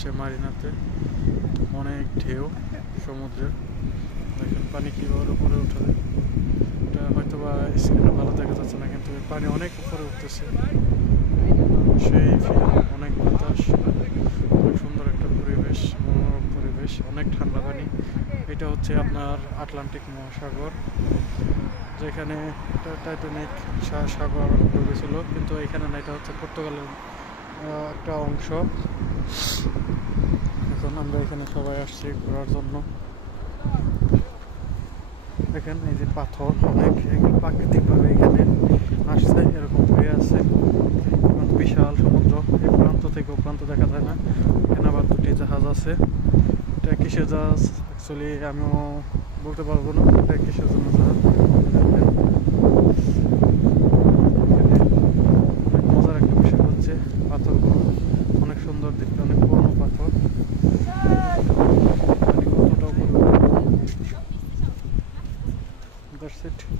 বাংলাদেশে মারিনাতে অনেক ঢেউ সমুদ্রের। দেখেন পানি কীভাবে উপরে উঠে, এটা হয়তো বা স্ক্রিনে ভালো দেখা যাচ্ছে না, কিন্তু পানি অনেক উপরে উঠতেছে। সেই ফিল, অনেক বাতাস, অনেক সুন্দর একটা পরিবেশ, মনোরম পরিবেশ, অনেক ঠান্ডা পানি। এটা হচ্ছে আপনার আটলান্টিক মহাসাগর, যেখানে টাইটানিক সাগর ডুবেছিল, কিন্তু এখানে না, এটা হচ্ছে পর্তুগালের একটা অংশ। এখন আমরা এখানে সবাই আসছি ঘোরার জন্য। দেখেন এই যে পাথর, অনেক প্রাকৃতিকভাবে এখানে আসছে, এরকম হয়ে আছে। বিশাল সমুদ্র, এই প্রান্ত থেকে ও প্রান্ত দেখা যায় না। এখানে আবার দুটি জাহাজ আছে। এটা কিসের জাহাজ অ্যাকচুয়ালি আমিও বলতে পারবো না, এটা কিসের জন্য জাহাজ। অনেক মজার একটা বিষয় হচ্ছে পাথরগুলো অনেক সুন্দর দেখতে, অনেক পুরনো পাথর। কতটাও That's it.